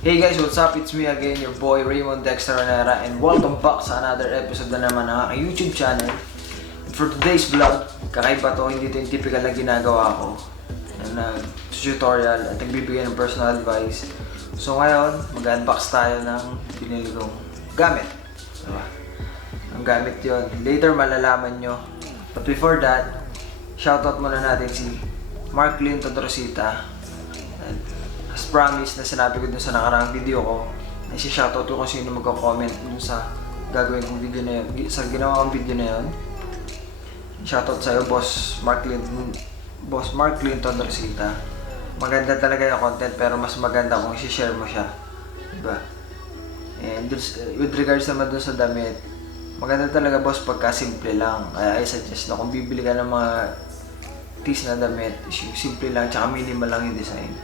Hey guys, what's up? It's me again, your boy Rymnd Dxtr, and welcome back sa another episode na naman ng aking YouTube channel. And for today's vlog, kakaiba to, hindi ito yung typical na ginagawa ko na tutorial at nagbibigay ng personal advice. So ngayon, mag-unbox tayo ng binili kong gamit. Diba? Ang gamit yon, later malalaman nyo. But before that, shoutout muna natin si Rymnd Dxtr. As promised na sinabi ko dun sa nakaraang video ko, na si-shoutout ko kung sino magko-comment dun sa gagawin kong video na yun, sa ginawa kong video na yun. Shoutout sa'yo, Boss Rymnd Dxtr. Maganda talaga yung content, pero mas maganda kung i-share mo siya. Diba? And with regards naman dun sa damit, maganda talaga boss pagka simple lang. Kaya I suggest na kung bibili ka ng mga tees na damit, simple lang, tsaka minimal lang yung design.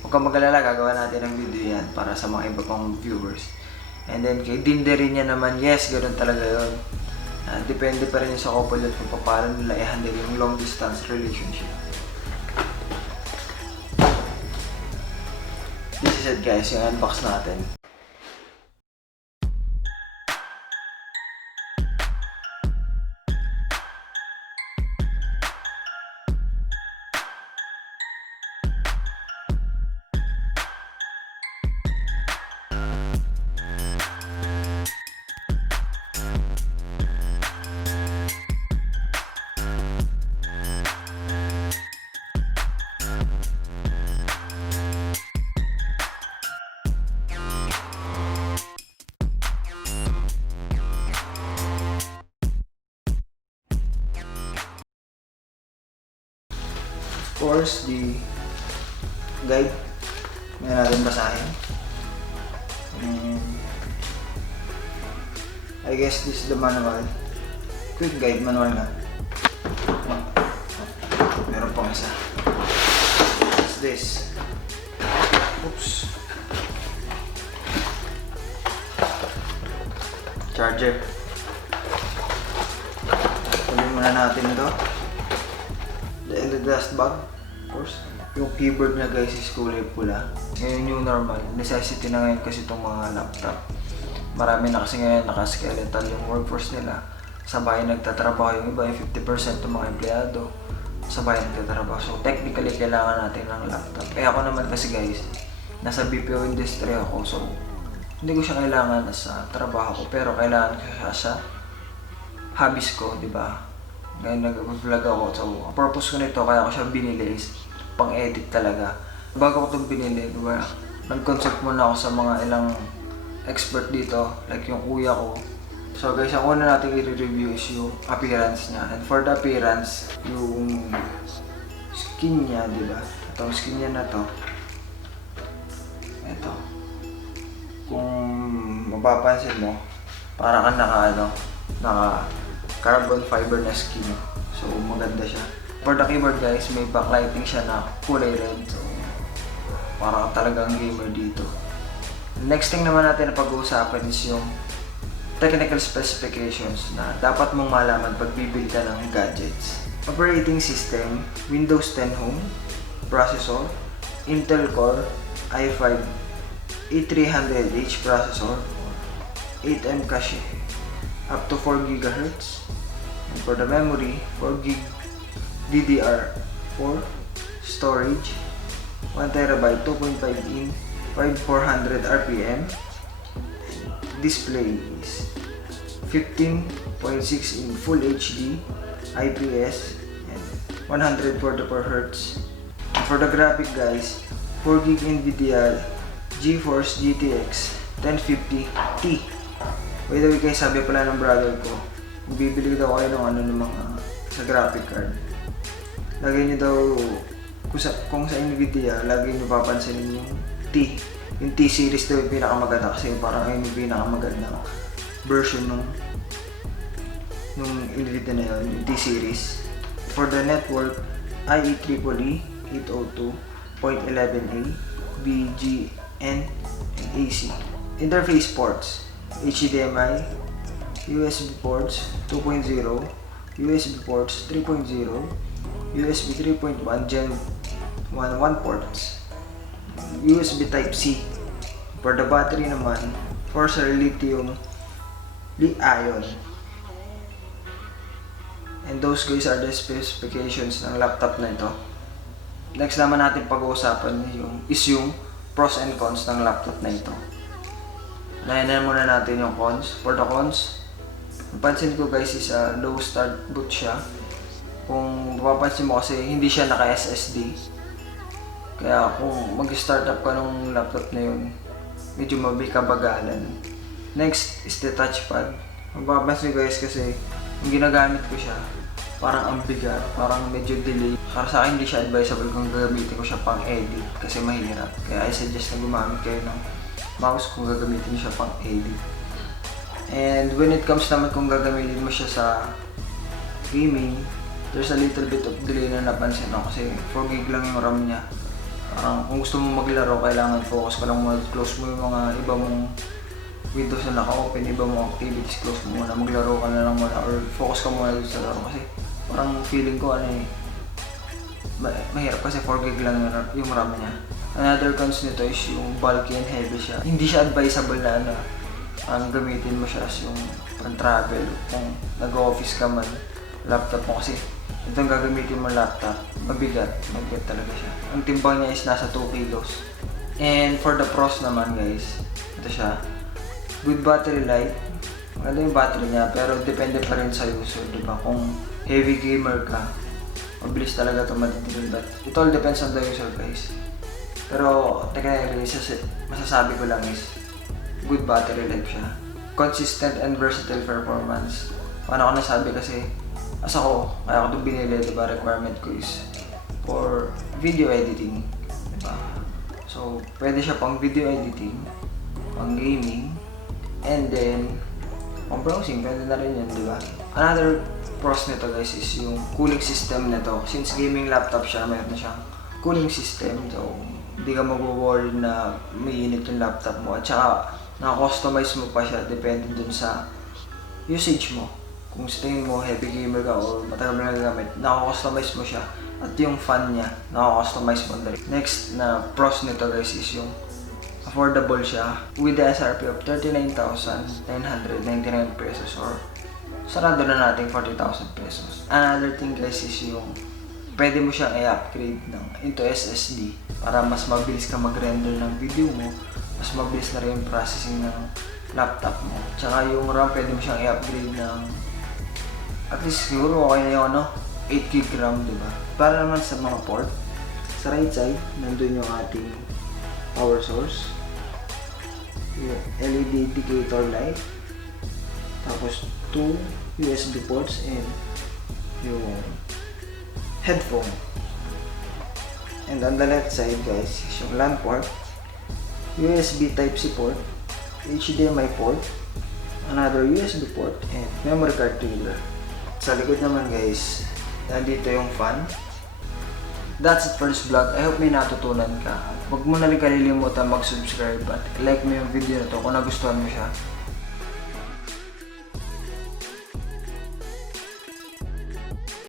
Huwag kang mag-alala, gagawa natin ng video yan para sa mga iba pang viewers. And then kay Dinderin niya naman, yes, ganoon talaga yun. Depende pa rin sa couple yun kung paano nila i-handle yung long distance relationship. This is it guys, yung unbox natin. Of course, the guide may natin basahin. I guess this is the manual. Quick guide manual nga. Meron pang isa. What's this? Oops. Charger. Tuloy muna natin ito. The dust bag, of course. Yung keyboard niya guys is kulay pula. Ngayon yung normal. Necessity na ngayon kasi itong mga laptop. Marami na kasi ngayon naka-skeletal yung workforce nila. Sa bahay nagtatrabaho yung iba, yung 50% ng mga empleyado. Sa bahay nagtatrabaho. So technically kailangan natin ng laptop. Eh ako naman kasi guys, nasa BPO industry ako. So hindi ko siya kailangan sa trabaho ko. Pero kailangan ko siya sa hobbies ko, di ba? Ngayon nag-vlog ako, so ang purpose ko nito, kaya ko siya binili is pang-edit talaga. Bago ko itong binili, diba, nag-consult muna ako sa mga ilang expert dito, like yung kuya ko. So guys, ang una natin i-review is yung appearance niya. And for the appearance, yung skin niya, diba? Itong skin niya na to. Ito. Kung mapapansin mo, para kang naka carbon fiber na skin. So maganda siya. For the keyboard guys, may backlighting siya na kulay red. So parang talagang gamer dito. Next thing naman natin na pag-uusapan is yung technical specifications na dapat mong malaman pag bibili ka ng gadgets. Operating system, Windows 10 Home, processor, Intel Core i5 A300H processor, 8M cache, up to 4 GHz. And for the memory, 4 GB DDR4 storage, 1 TB 2.5 in 5400 RPM. Display is 15.6 in Full HD IPS and 144Hz. And for the graphic guys, 4 GB NVIDIA GeForce GTX 1050 Ti. By the way guys, sabi pala ng brother ko, bibili daw kayo ng mga sa graphic card. Lagay nyo daw, kung sa NVIDIA, lagay nyo papansinin yung T. Yung T series daw yung pinakamaganda kasi parang ayun yung pinakamaganda version nung NVIDIA na yun, yung T series. For the network, IEEE 802.11a, BGN, and AC. Interface ports, HDMI, USB ports 2.0, USB ports 3.0, USB 3.1 Gen 1 ports, USB Type-C For the battery naman, Corsair lithium ion. And those guys are the specifications ng laptop na ito. Next naman natin pag-uusapan is yung pros and cons ng laptop na ito. Nayanan muna natin yung cons. For the cons, napansin ko guys is low start boot siya. Kung mapapansin mo kasi hindi siya naka-SSD. Kaya kung mag-start up ka ng laptop na yun, medyo kabagalan. Next is the touchpad. Mapapansin guys kasi yung ginagamit ko siya, parang ang bigat, parang medyo delay. Para sa akin hindi siya advisable kung gagamitin ko siya pang edit kasi mahirap. Kaya I suggest na gumamit kayo ng mouse kung gagamitin siya pang edit. And when it comes naman kung gagamitin mo siya sa gaming, there's a little bit of delay na napansin ako kasi 4 GB lang yung RAM niya. Parang kung gusto mo maglaro, kailangan focus ka lang muna, close mo yung mga iba mong windows na naka-open, iba mong activities, close mo muna, maglaro ka na lang muna or focus ka muna sa laro kasi parang feeling ko mahirap kasi 4 GB lang yung RAM niya. Another cons nito is yung bulky and heavy siya. Hindi siya advisable na ang gamitin mo siya as yung pang-travel kung nag-office ka man, laptop mo kasi itong gagamitin mo laptop, mabigat talaga siya. Ang timbang niya is nasa 2 kilos. And for the pros naman guys, ito siya. Good battery life. Maganda yung battery niya pero depende pa rin sa user, di ba? Kung heavy gamer ka, mabilis talaga ito matitigil. But it all depends on the user guys. Pero technically, masasabi ko lang is good battery life siya. Consistent and versatile performance. Paano ako nasabi kasi as ako, kaya ako ito binili, diba, requirement ko is for video editing, diba? So, pwede siya pang video editing, pang gaming, and then pang browsing, pwede na rin yun, diba? Another pros nito guys is yung cooling system nito. Since gaming laptop siya, mayroon na siyang cooling system, so hindi ka mag-worry na mainit yung laptop mo. At saka, na-customize mo pa siya, depende dun sa usage mo. Kung sa tingin mo heavy gamer ka o matagal mo nagagamit, naka-customize mo siya. At yung fan niya, naka-customize mo dali. Next na pros nito guys is yung affordable siya with the SRP of 39,999 pesos or sarado na natin 40,000 pesos. Another thing guys is yung pwede mo siyang i-upgrade into SSD para mas mabilis ka mag-render ng video mo, mas mabilis na rin yung processing ng laptop mo. Tsaka yung RAM pwede mo siyang i-upgrade ng at least siguro okay na yung 8 GB RAM, diba? Para naman sa mga port, sa right side, nandun yung ating power source, yung LED indicator light, tapos 2 USB ports and yung headphone. And on the left side guys, is yung LAN port, USB Type-C port, HDMI port, another USB port, and memory card reader. Sa likod naman guys, nandito yung fan. That's it for this vlog. I hope may natutunan ka. Huwag mo na rin kalilimutan mag-subscribe at like mo yung video na to kung nagustuhan mo siya.